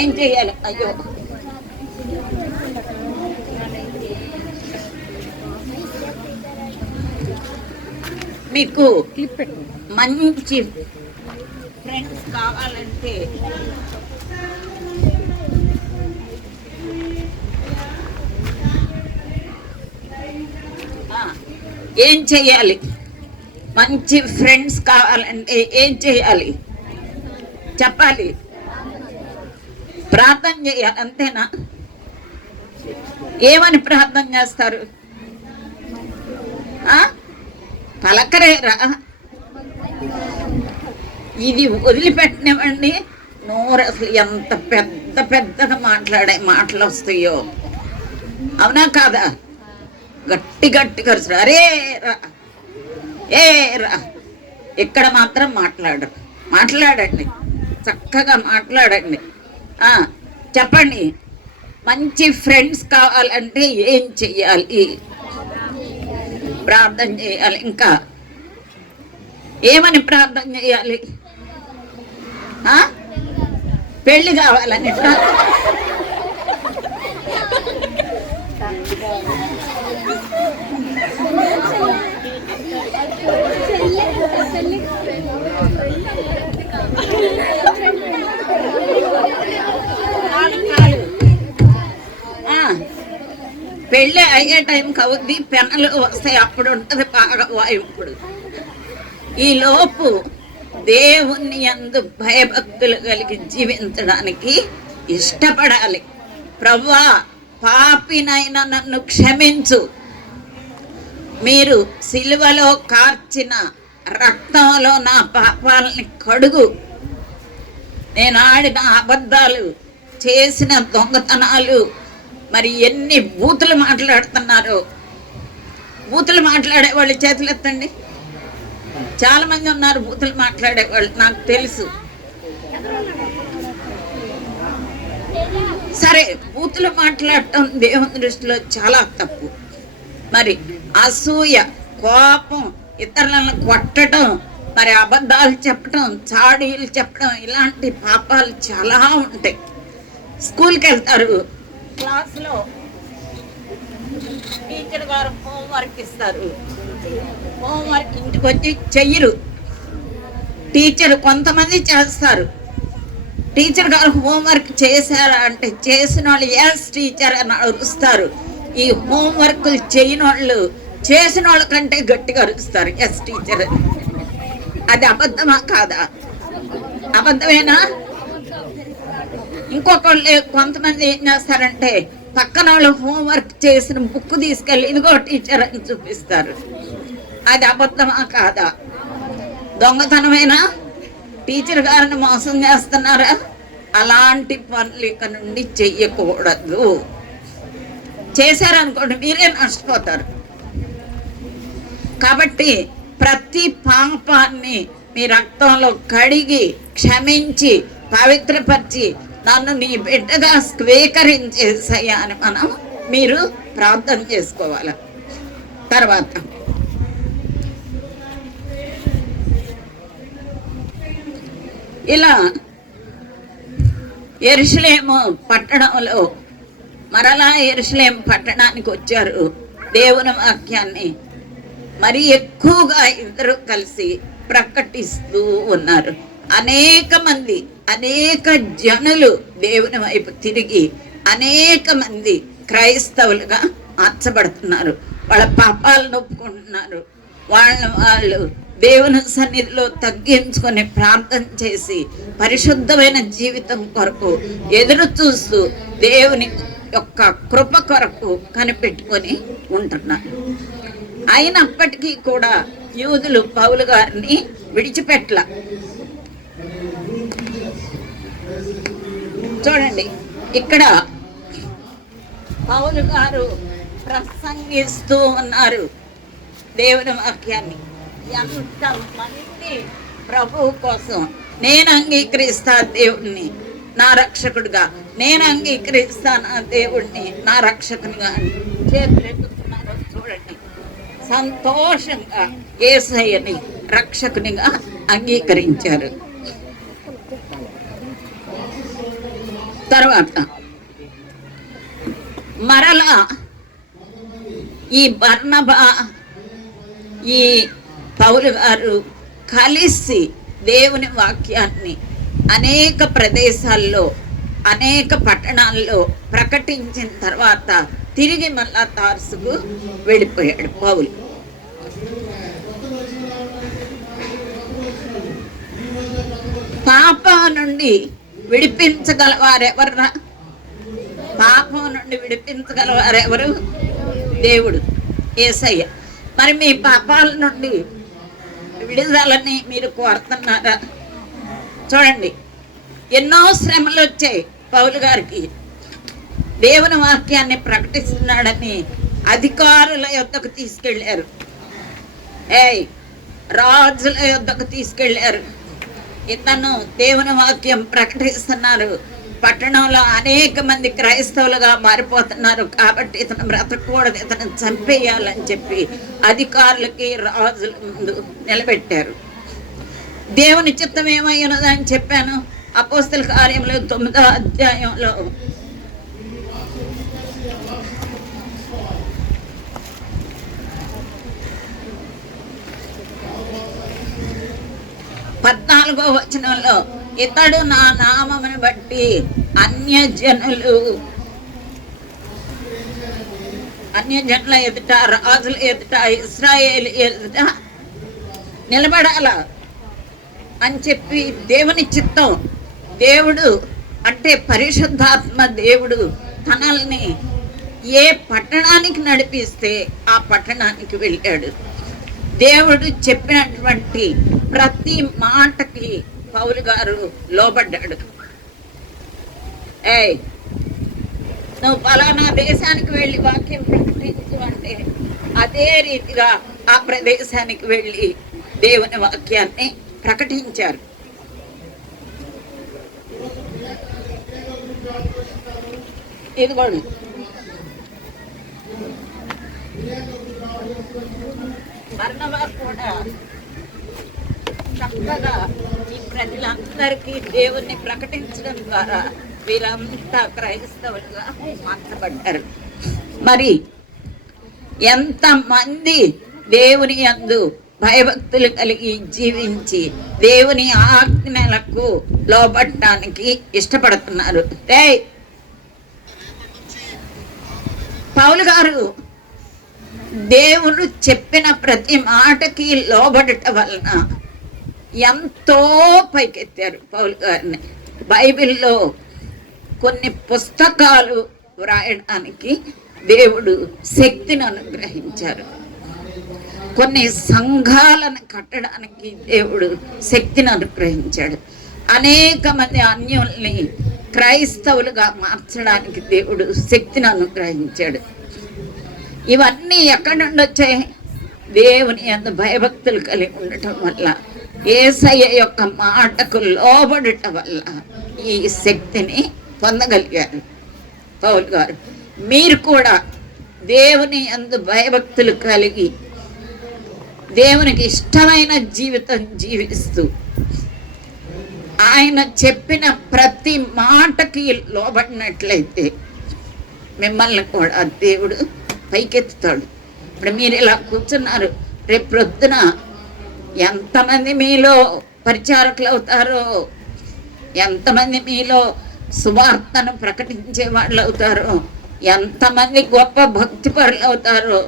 ఏం చెయ్యాలి? అయ్యో, మీకు మంచి ఫ్రెండ్స్ కావాలంటే ఏం చెయ్యాలి? మంచి ఫ్రెండ్స్ కావాలంటే ఏం చెయ్యాలి చెప్పాలి? ప్రార్థన చేయాలి, అంతేనా? ఏమని ప్రార్థన చేస్తారు? పలకరేరా? ఇది వదిలిపెట్టినవండి, నోరు అసలు ఎంత పెద్దగా మాట్లాడే మాటలు వస్తాయో, అవునా కాదా? గట్టిగా అరే రా, ఏ రా. ఇక్కడ మాత్రం మాట్లాడండి, చక్కగా మాట్లాడండి. చెప్పండి, మంచి ఫ్రెండ్స్ కావాలంటే ఏం చెయ్యాలి? ప్రార్థన చేయాలి. ఇంకా ఏమని ప్రార్థన చేయాలి? పెళ్లి కావాలని పెళ్ళి అయ్యే టైం కవుద్ది, పెన్నులు వస్తాయి, అప్పుడు ఉంటుంది బాగా వాయింపుడు. ఈ లోపు దేవుని యందు భయభక్తులు కలిగి జీవించడానికి ఇష్టపడాలి. ప్రభువా, పాపినైనా నన్ను క్షమించు, మీరు సిలువలో కార్చిన రక్తంలో నా పాపాలని కడుగు, నేను ఆడిన అబద్ధాలు, చేసిన దొంగతనాలు, మరి ఎన్ని బూతులు మాట్లాడుతున్నారు. బూతులు మాట్లాడే వాళ్ళు చేతులు ఎత్తండి. చాలా మంది ఉన్నారు బూతులు మాట్లాడేవాళ్ళు, నాకు తెలుసు. సరే, బూతులు మాట్లాడటం దేవుని దృష్టిలో చాలా తప్పు. మరి అసూయ, కోపం, ఇతరులను కొట్టడం, మరి అబద్ధాలు చెప్పడం, చాడీలు చెప్పడం, ఇలాంటి పాపాలు చాలా ఉంటాయి. స్కూల్కి వెళ్తారు, క్లాస్లో టీచర్ గారు హోంవర్క్ ఇస్తారు, హోంవర్క్ ఇంటికి వచ్చి చెయ్యరు. టీచర్ కొంతమంది చేస్తారు. టీచర్ గారు హోంవర్క్ చేశారా అంటే చేసిన వాళ్ళు ఎస్ టీచర్ అని అరుస్తారు. ఈ హోంవర్క్లు చేయని వాళ్ళు చేసిన వాళ్ళ కంటే గట్టిగా అరుస్తారు ఎస్ టీచర్. అది అబద్ధమా కాదా? అబద్ధమేనా? ఇంకొకళ్ళు కొంతమంది ఏం చేస్తారంటే పక్కన వాళ్ళు హోంవర్క్ చేసిన బుక్ తీసుకెళ్ళి ఇదిగో టీచర్ అని చూపిస్తారు. అది అబద్ధమా కాదా? దొంగతనమేనా? టీచర్ గారిని మోసం చేస్తున్నారా? అలాంటి పనులు ఇక నుండి చెయ్యకూడదు. చేశారనుకోండి మీరే నష్టపోతారు. కాబట్టి ప్రతి పాపాన్ని మీ రక్తంలో కడిగి క్షమించి పవిత్రపరిచి నన్ను నీ బిడ్డగా స్వీకరించేసయ్యా అని మీరు ప్రార్థన చేసుకోవాలి. తర్వాత ఇలా యెరూషలేము పట్టణంలో మరలా యెరూషలేము పట్టణానికి వచ్చారు. దేవుని వాక్యాన్ని మరి ఎక్కువగా ఇద్దరు కలిసి ప్రకటిస్తూ ఉన్నారు. అనేక మంది అనేక జనులు దేవుని వైపు తిరిగి అనేక మంది క్రైస్తవులుగా మార్చబడుతున్నారు. వాళ్ళ పాపాలను ఒప్పుకుంటున్నారు. వాళ్ళు దేవుని సన్నిధిలో తగ్గించుకొని ప్రార్థన చేసి పరిశుద్ధమైన జీవితం కొరకు ఎదురు చూస్తూ దేవుని యొక్క కృప కొరకు కనిపెట్టుకొని ఉంటున్నారు. అయినప్పటికీ కూడా యూదులు పౌలు గారిని విడిచిపెట్టల. చూడండి, ఇక్కడ పౌలు గారు ప్రసంగిస్తూ ఉన్నారు దేవుని వాక్యాన్ని. ఎంత మంది ప్రభువు కోసం నేను అంగీకరిస్తా దేవుణ్ణి నా రక్షకుడిగా, నేను అంగీకరిస్తా నా దేవుణ్ణి నా రక్షకునిగా చేతులెత్తుతున్నారు. చూడండి, సంతోషంగా యేసయ్యని రక్షకునిగా అంగీకరించారు. తర్వాత మరలా ఈ బర్నబా ఈ పౌలు గారు కలిసి దేవుని వాక్యాన్ని అనేక ప్రదేశాల్లో అనేక పట్టణాల్లో ప్రకటించిన తర్వాత తిరిగి మళ్ళా తార్సుకు వెళ్ళిపోయాడు పౌలు. పాపం నుండి విడిపించగలవారెవర్రా? పాపం నుండి విడిపించగలవారెవరు? దేవుడు, యేసయ్య. మరి మీ పాపాల నుండి విడుదలని మీరు కోరుతున్నారా? చూడండి, ఎన్నో శ్రమలు వచ్చాయి పౌలు గారికి. దేవుని వాక్యాన్ని ప్రకటిస్తున్నాడని అధికారుల యొద్దకు తీసుకెళ్ళారు, రాజుల యొద్దకు తీసుకెళ్ళారు. ఇతను దేవుని వాక్యం ప్రకటిస్తున్నారు, పట్టణంలో అనేక మంది క్రైస్తవులుగా మారిపోతున్నారు, కాబట్టి ఇతను బ్రతకూడదు, ఇతను చంపేయాలని చెప్పి అధికారులకి రాజుల ముందు నిలబెట్టారు. దేవుని చిత్తం ఏమై ఉన్నదని చెప్పాను అపోస్తల కార్యంలో 9వ అధ్యాయంలో. పద్నాలుగో వచనంలో ఇతడు నా నామమును బట్టి అన్యజనుల ఎదుట, రాజుల ఎదుట, ఇశ్రాయేలు ఎదుట నిలబడాల అని చెప్పి దేవుని చిత్తం. దేవుడు అంటే పరిశుద్ధాత్మ దేవుడు తనల్ని ఏ పట్టణానికి నడిపిస్తే ఆ పట్టణానికి వెళ్ళాడు. దేవుడు చెప్పినటువంటి ప్రతి మాటకి పౌలు గారు లోబడ్డాడు. నువ్వు ఫలానా దేశానికి వెళ్ళి వాక్యం ప్రకటించు అంటే అదే రీతిగా ఆ ప్రదేశానికి వెళ్ళి దేవుని వాక్యాన్ని ప్రకటించారు. ఇదిగోండి, బర్నబా కూడా చక్కగా ఈ ప్రజలందరికీ దేవుణ్ణి ప్రకటించడం ద్వారా వీరంతా క్రైస్తవులుగా మార్చబడ్డారు. మరి ఎంతమంది దేవుని యందు భయభక్తులు కలిగి జీవించి దేవుని ఆజ్ఞలకు లోబడటానికి ఇష్టపడుతున్నారు. పౌలు గారు దేవుడు చెప్పిన ప్రతి మాటకి లోబడటం వలన ఎంతో పైకెత్తారు పౌలు గారిని. బైబిల్లో కొన్ని పుస్తకాలు వ్రాయడానికి దేవుడు శక్తిని అనుగ్రహించారు. కొన్ని సంఘాలను కట్టడానికి దేవుడు శక్తిని అనుగ్రహించాడు. అనేక మంది అన్యుల్ని క్రైస్తవులుగా మార్చడానికి దేవుడు శక్తిని అనుగ్రహించాడు. ఇవన్నీ ఎక్కడి నుండి వచ్చాయి? దేవుని యందు భయభక్తులు కలిగి ఉండటం వల్ల, యేసయ్య యొక్క మాటకు లోబడటం వల్ల ఈ శక్తిని పొందగలిగారు పౌలు గారు. మీరు కూడా దేవుని యందు భయభక్తులు కలిగి దేవునికి ఇష్టమైన జీవితం జీవిస్తూ ఆయన చెప్పిన ప్రతి మాటకి లోబడినట్లయితే మిమ్మల్ని కూడా దేవుడు పైకెత్తుతాడు. ఇప్పుడు మీరు ఇలా కూర్చున్నారు, రేపు ప్రొద్దున ఎంతమంది మీలో పరిచారకులు అవుతారో, ఎంతమంది మీలో సువార్తను ప్రకటించే వాళ్ళు అవుతారో, ఎంతమంది గొప్ప భక్తిపరులు అవుతారో,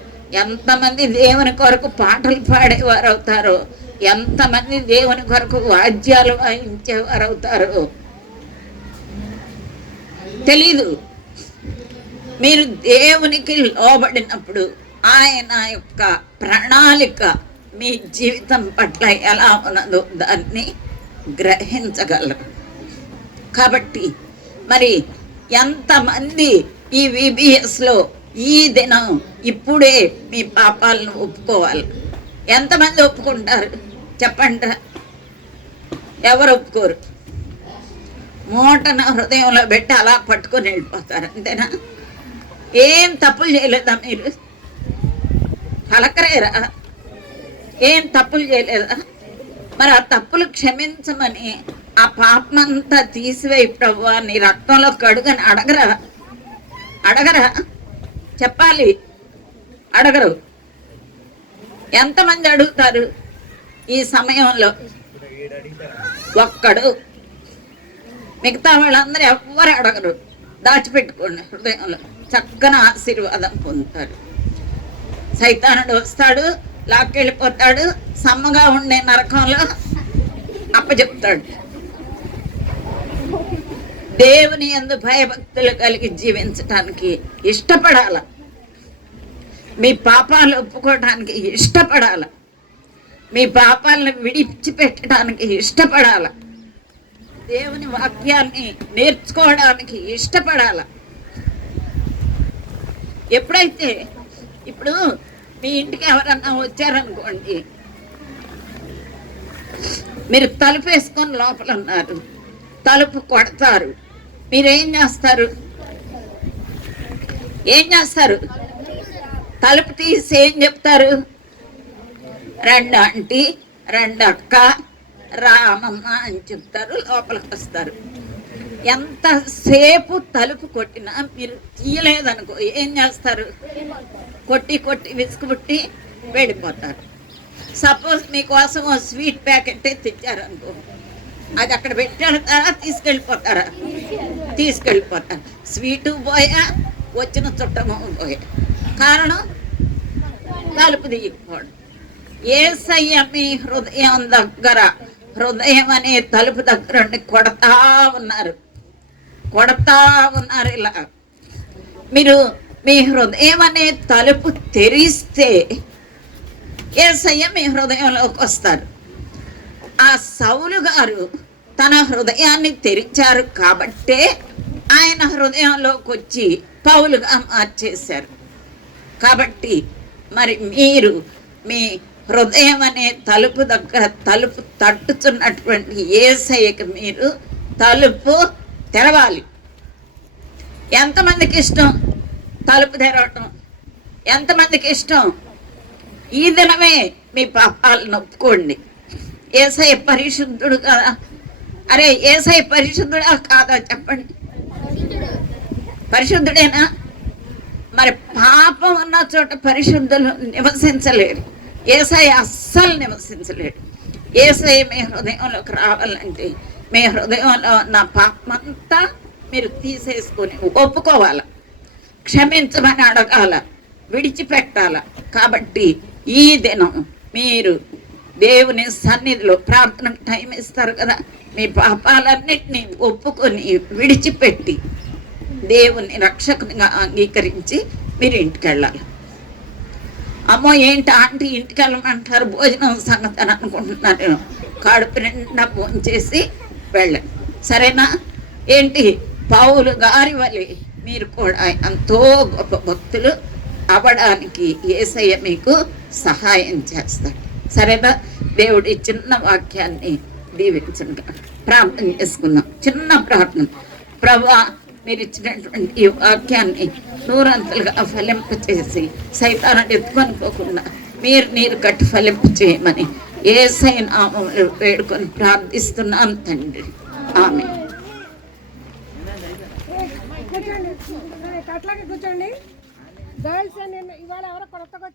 ఎంతమంది దేవుని కొరకు పాటలు పాడేవారు అవుతారో, ఎంతమంది దేవుని కొరకు వాద్యాలు వాయించేవారు అవుతారో తెలీదు. మీరు దేవునికి లోబడినప్పుడు ఆయన యొక్క ప్రణాళిక మీ జీవితం పట్ల ఎలా ఉన్నదో దాన్ని గ్రహించగలరు. కాబట్టి మరి ఎంతమంది ఈ VBSలో ఈ దినం ఇప్పుడే మీ పాపాలను ఒప్పుకోవాలి? ఎంతమంది ఒప్పుకుంటారు చెప్పండి? ఎవరు ఒప్పుకోరు. మూటన హృదయంలో పెట్టి అలా పట్టుకొని వెళ్ళిపోతారు, అంతేనా? ఏం తప్పులు చేయలేదా మీరు? పలకరేరా? ఏం తప్పులు చేయలేదా? మరి ఆ తప్పులు క్షమించమని, ఆ పాపమంతా తీసివేయి ప్రభువా నీ రక్తంలో కడుగని అడగరా? చెప్పాలి. అడగరు. ఎంతమంది అడుగుతారు ఈ సమయంలో? ఒక్కడు. మిగతా వాళ్ళందరూ ఎవ్వరు అడగరు. దాచిపెట్టుకోండి హృదయంలో, చక్కని ఆశీర్వాదం పొందుతారు. సైతానుడు వస్తాడు, లాక్కెళ్ళిపోతాడు, సమ్మగా ఉండే నరకంలో అప్పచెప్తాడు. దేవుని యందు భయభక్తులు కలిగి జీవించటానికి ఇష్టపడాల. మీ పాపాలు ఒప్పుకోవటానికి ఇష్టపడాల. మీ పాపాలను విడిచిపెట్టడానికి ఇష్టపడాల. దేవుని వాక్యాన్ని నేర్చుకోవడానికి ఇష్టపడాల. ఎప్పుడైతే ఇప్పుడు మీ ఇంటికి ఎవరన్నా వచ్చారనుకోండి, మీరు తలుపు వేసుకొని లోపల ఉన్నారు, తలుపు కొడతారు, మీరేం చేస్తారు? తలుపు తీసి ఏం చెప్తారు? రెండు ఆంటీ, రెండు అక్క, రామమ్మ అని చెప్తారు. లోపలికి వస్తారు. ఎంతసేపు తలుపు కొట్టినా మీరు తీయలేదనుకో ఏం చేస్తారు? కొట్టి విసుగుబుట్టి వెళ్ళిపోతారు. సపోజ్ మీకోసం ఓ స్వీట్ ప్యాకెట్ తెచ్చారనుకో, అది అక్కడ పెట్టేస్తారా? తీసుకెళ్ళిపోతారు. స్వీటు పోయా, వచ్చిన చుట్టము పోయా. కారణం తలుపు తీయకపోవడం. యేసయ్య మీ హృదయం దగ్గర, హృదయం అనే తలుపు దగ్గర కొడతా ఉన్నారు. ఇలా మీరు మీ హృదయం అనే తలుపు తెరిస్తే యేసయ్య మీ హృదయంలోకి వస్తారు. ఆ సౌలు గారు తన హృదయాన్ని తెరిచారు కాబట్టే ఆయన హృదయంలోకి వచ్చి పౌలుగా మార్చేశారు. కాబట్టి మరి మీరు మీ హృదయం అనే తలుపు దగ్గర తలుపు తట్టుతున్నటువంటి యేసయ్యకి మీరు తలుపు తెరవాలి. ఎంతమందికి ఇష్టం తలుపు తెరవటం? ఎంతమందికి ఇష్టం? ఈ దినమే మీ పాపాలను ఒప్పుకోండి. యేసయ్య పరిశుద్ధుడు కదా? అరే యేసయ్య పరిశుద్ధుడా కాదా చెప్పండి? పరిశుద్ధుడేనా? మరి పాపం ఉన్న చోట పరిశుద్ధులు నివసించలేరు. యేసయ్య అస్సలు నివసించలేడు. యేసయ్య మీ హృదయంలోకి రావాలంటే మీ హృదయంలో ఉన్న పాపమంతా మీరు తీసేసుకొని ఒప్పుకోవాల, క్షమించమని అడగాల, విడిచిపెట్టాల. కాబట్టి ఈ దినం మీరు దేవుని సన్నిధిలో ప్రార్థనకు టైం ఇస్తారు కదా, మీ పాపాలన్నిటినీ ఒప్పుకొని విడిచిపెట్టి దేవుని రక్షకునిగా అంగీకరించి మీరు ఇంటికి వెళ్ళాలి. అమ్మో ఏంటి ఆంటీ ఇంటికి వెళ్ళమంటారు భోజనం సంగతి అని అనుకుంటున్నాను నేను. కడుపు నిండా భోజనం చేసి వెళ్ళండి, సరేనా? ఏంటి పౌలు గారి వలె మీరు కూడా ఎంతో గొప్ప భక్తులు అవ్వడానికి యేసయ్య మీకు సహాయం చేస్తాడు, సరేనా? దేవుడి చిన్న వాక్యాన్ని దీవించండి. ప్రార్థన చేసుకుందాం. చిన్న ప్రార్థన. ప్రభువా, మీరు ఇచ్చినటువంటి ఈ వాక్యాన్ని నూరంతలుగా ఫలింపు చేసి సైతాన్ని ఎత్తుకొనుకోకుండా మీరు కట్టి ఫలింపు చేయమని యేసయ్య నామములో వేడుకొని ప్రార్థిస్తున్నాను తండ్రి, ఆమేన్. అట్లాగే కూర్చోండి. గర్ల్స్ ఇవాళ ఎవరో కొత్తగా